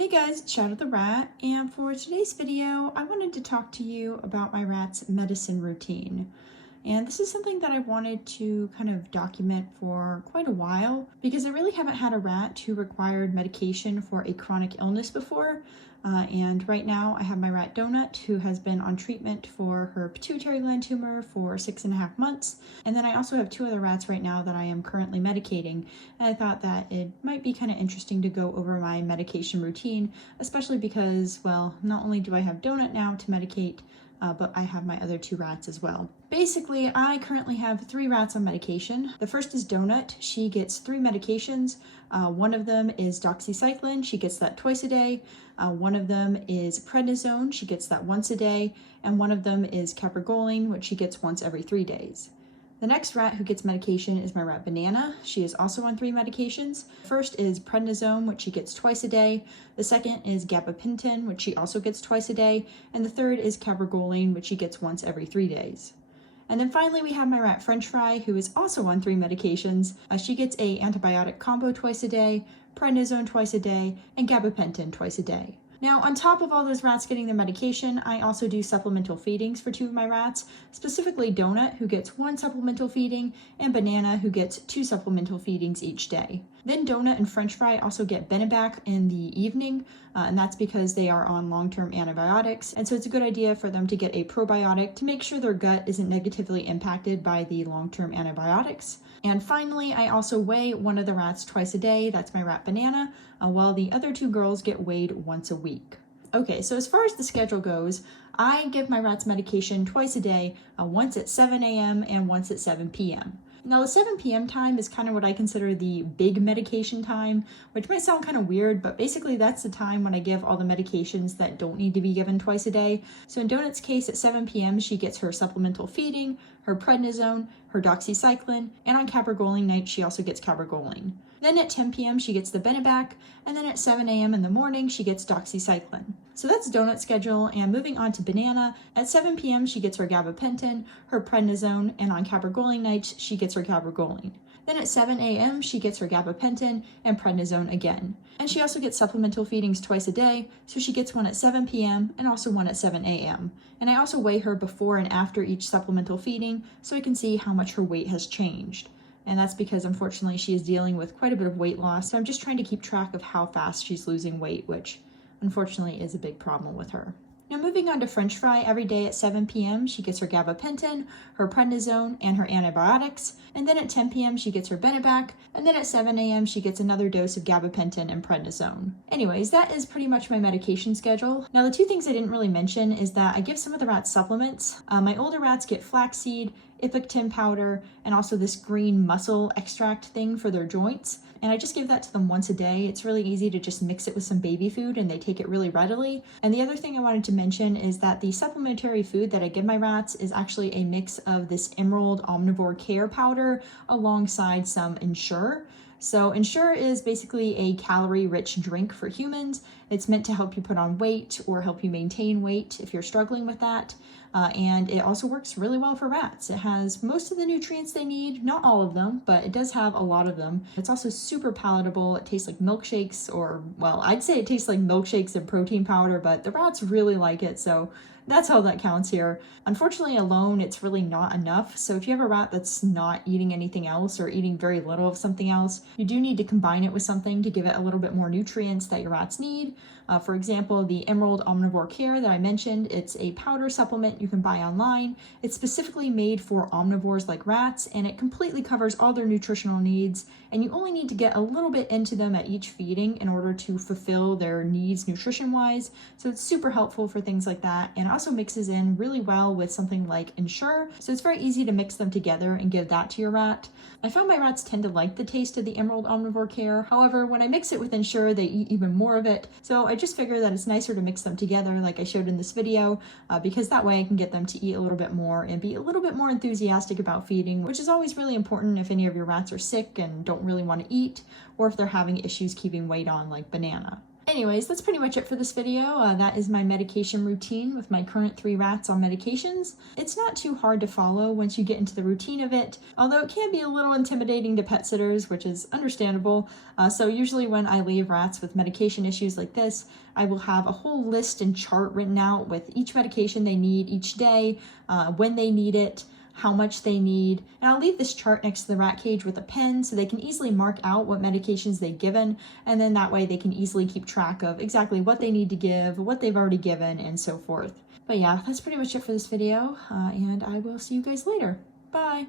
Hey guys, it's Shadow the Rat, and for today's video, I wanted to talk to you about my rat's medicine routine. And this is something that I wanted to kind of document for quite a while because I really haven't had a rat who required medication for a chronic illness before. And right now I have my rat Donut, who has been on treatment for her pituitary gland tumor for 6.5 months. And then I also have 2 other rats right now that I am currently medicating. And I thought that it might be kind of interesting to go over my medication routine, especially because, well, not only do I have Donut now to medicate, but I have my other 2 rats as well. Basically, I currently have 3 rats on medication. The first is Donut. She gets 3 medications. One of them is doxycycline. She gets that twice a day. One of them is prednisone. She gets that once a day. And one of them is cabergoline, which she gets once every 3 days. The next rat who gets medication is my rat Banana. She is also on 3 medications. First is prednisone, which she gets twice a day. The second is gabapentin, which she also gets twice a day. And the third is cabergoline, which she gets once every 3 days. And then finally we have my rat French Fry, who is also on 3 medications. She gets a antibiotic combo twice a day, prednisone twice a day, and gabapentin twice a day. Now, on top of all those rats getting their medication, I also do supplemental feedings for 2 of my rats, specifically Donut, who gets 1 supplemental feeding, and Banana, who gets 2 supplemental feedings each day. Then Donut and French Fry also get Benebac in the evening, and that's because they are on long-term antibiotics, and so it's a good idea for them to get a probiotic to make sure their gut isn't negatively impacted by the long-term antibiotics. And finally, I also weigh one of the rats twice a day. That's my rat Banana, while the other 2 girls get weighed once a week. Okay, so as far as the schedule goes, I give my rats medication twice a day, once at 7 a.m. and once at 7 p.m. Now, the 7 p.m. time is kind of what I consider the big medication time, which might sound kind of weird, but basically that's the time when I give all the medications that don't need to be given twice a day. So in Donut's case, at 7 p.m., she gets her supplemental feeding, her prednisone, her doxycycline, and on cabergoline night, she also gets cabergoline. Then at 10 p.m., she gets the Benebac, and then at 7 a.m. in the morning, she gets doxycycline. So that's Donut's schedule, and moving on to Banana, at 7 p.m. she gets her gabapentin, her prednisone, and on cabergoline nights, she gets her cabergoline. Then at 7 a.m. she gets her gabapentin and prednisone again. And she also gets supplemental feedings twice a day, so she gets one at 7 p.m. and also one at 7 a.m. And I also weigh her before and after each supplemental feeding so I can see how much her weight has changed. And that's because, unfortunately, she is dealing with quite a bit of weight loss. So I'm just trying to keep track of how fast she's losing weight, which unfortunately is a big problem with her. Now, moving on to French Fry, every day at 7 p.m. she gets her gabapentin, her prednisone, and her antibiotics. And then at 10 p.m. she gets her Benebac. And then at 7 a.m. she gets another dose of gabapentin and prednisone. Anyways, that is pretty much my medication schedule. Now, the 2 things I didn't really mention is that I give some of the rats supplements. My older rats get flaxseed, Ipectin powder, and also this green mussel extract thing for their joints. And I just give that to them once a day. It's really easy to just mix it with some baby food and they take it really readily. And the other thing I wanted to mention is that the supplementary food that I give my rats is actually a mix of this Emerald Omnivore Care powder alongside some Ensure. So Ensure is basically a calorie-rich drink for humans. It's meant to help you put on weight or help you maintain weight if you're struggling with that. And it also works really well for rats. It has most of the nutrients they need, not all of them, but it does have a lot of them. It's also super palatable. It tastes like milkshakes, or, well, I'd say it tastes like milkshakes and protein powder, but the rats really like it, so that's all that counts here. Unfortunately, alone, it's really not enough. So if you have a rat that's not eating anything else or eating very little of something else, you do need to combine it with something to give it a little bit more nutrients that your rats need. For example, the Emerald Omnivore Care that I mentioned, it's a powder supplement you can buy online. It's specifically made for omnivores like rats, and it completely covers all their nutritional needs, and you only need to get a little bit into them at each feeding in order to fulfill their needs nutrition-wise. So it's super helpful for things like that, and also mixes in really well with something like Ensure. So it's very easy to mix them together and give that to your rat. I found my rats tend to like the taste of the Emerald Omnivore Care. However, when I mix it with Ensure, they eat even more of it. So I just figure that it's nicer to mix them together like I showed in this video, because that way I can get them to eat a little bit more and be a little bit more enthusiastic about feeding, which is always really important if any of your rats are sick and don't really want to eat, or if they're having issues keeping weight on like Banana. Anyways, that's pretty much it for this video. That is my medication routine with my current 3 rats on medications. It's not too hard to follow once you get into the routine of it, although it can be a little intimidating to pet sitters, which is understandable. So usually when I leave rats with medication issues like this, I will have a whole list and chart written out with each medication they need each day, when they need it, how much they need, and I'll leave this chart next to the rat cage with a pen so they can easily mark out what medications they've given, and then that way they can easily keep track of exactly what they need to give, what they've already given, and so forth. But yeah, that's pretty much it for this video, and I will see you guys later. Bye!